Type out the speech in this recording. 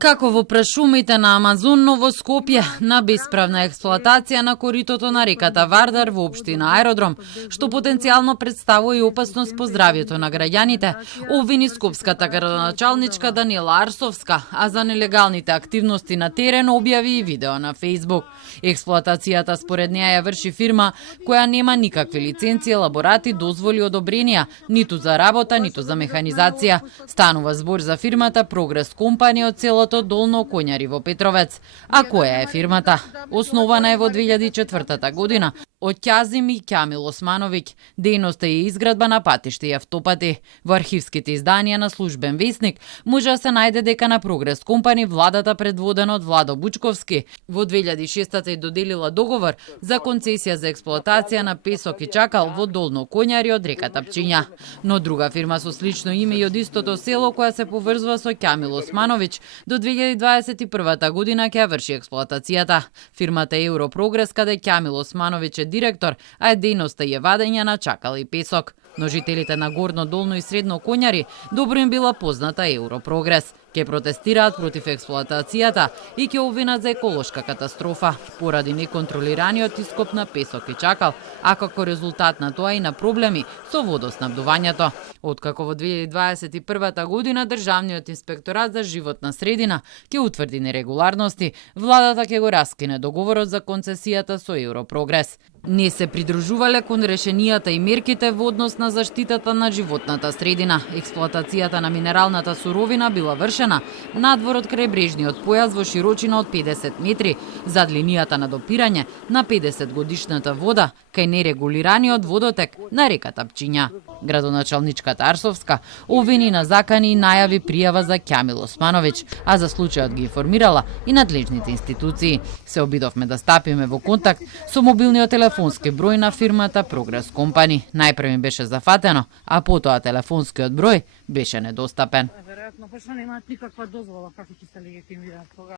Како во прашумите на Амазон, во Скопје, на бесправна експлоатација на коритото на реката Вардар во општина Аеродром, што потенцијално представува и опасност по здравјето на граѓаните, обвини скопската градоначалничка Даниела Арсовска, а за нелегалните активности на терен објави и видео на Facebook. Експлоатацијата според неа ја врши фирма која нема никакви лиценци, елаборати, дозволи, одобренија, ниту за работа, ниту за механизација. Станува збор за фирмата Прогрес Компани од селото Долно Коњари во Петровец. А која е фирмата? Основана е во 2004 година од Ќазим и Ќамил Османовиќ. Дејноста е изградба на патишта и автопати. Во архивските изданија на Службен весник може да се најде дека на Прогрес Компани владата предводена од Владо Бучковски во 2006 и доделила договор за концесија за експлоатација на песок и чакал во Долно Коњари од реката Пчиња. Но друга фирма со слично име и од истото село која се поврзува со Ќамил Османовиќ до 2021 година ќе врши експлоатацијата. Фирмата Европрогрес, каде Ќамил Османовиќ е директор, а дејноста е вадење на чакал и песок. Но жителите на Горно, Долно и Средно Коњари добро им била позната Европрогрес. Ке протестираат против експлоатацијата и ќе обвинат за еколошка катастрофа поради неконтролираниот ископ на песок и чакал, а како резултат на тоа и на проблеми со водоснабдувањето. Откако во 2021 година Државниот инспекторат за животна средина ќе утврди нерегуларности, владата ќе го раскине договорот за концесијата со Европрогрес. Не се придружувале кон решенијата и мерките во однос на заштитата на животната средина. Експлоатацијата на минералната суровина била вршена надвор од крајбрежниот појас во широчина од 50 метри, зад линијата на допирање на 50 годишната вода, кај нерегулираниот водотек на реката Пчиња. Градоначалничката Арсовска обвини на закани и најави пријава за Ќамил Османовиќ, а за случајот ги информирала и надлежните институции. Се обидовме да стапиме во контакт со мобилниот телефонски број на фирмата Прогрес Компани. Најпрв им беше зафатено, а потоа телефонскиот број беше недостапен. Веројатно, пошто немаат никаква дозвола, како ќе се легитимираат кога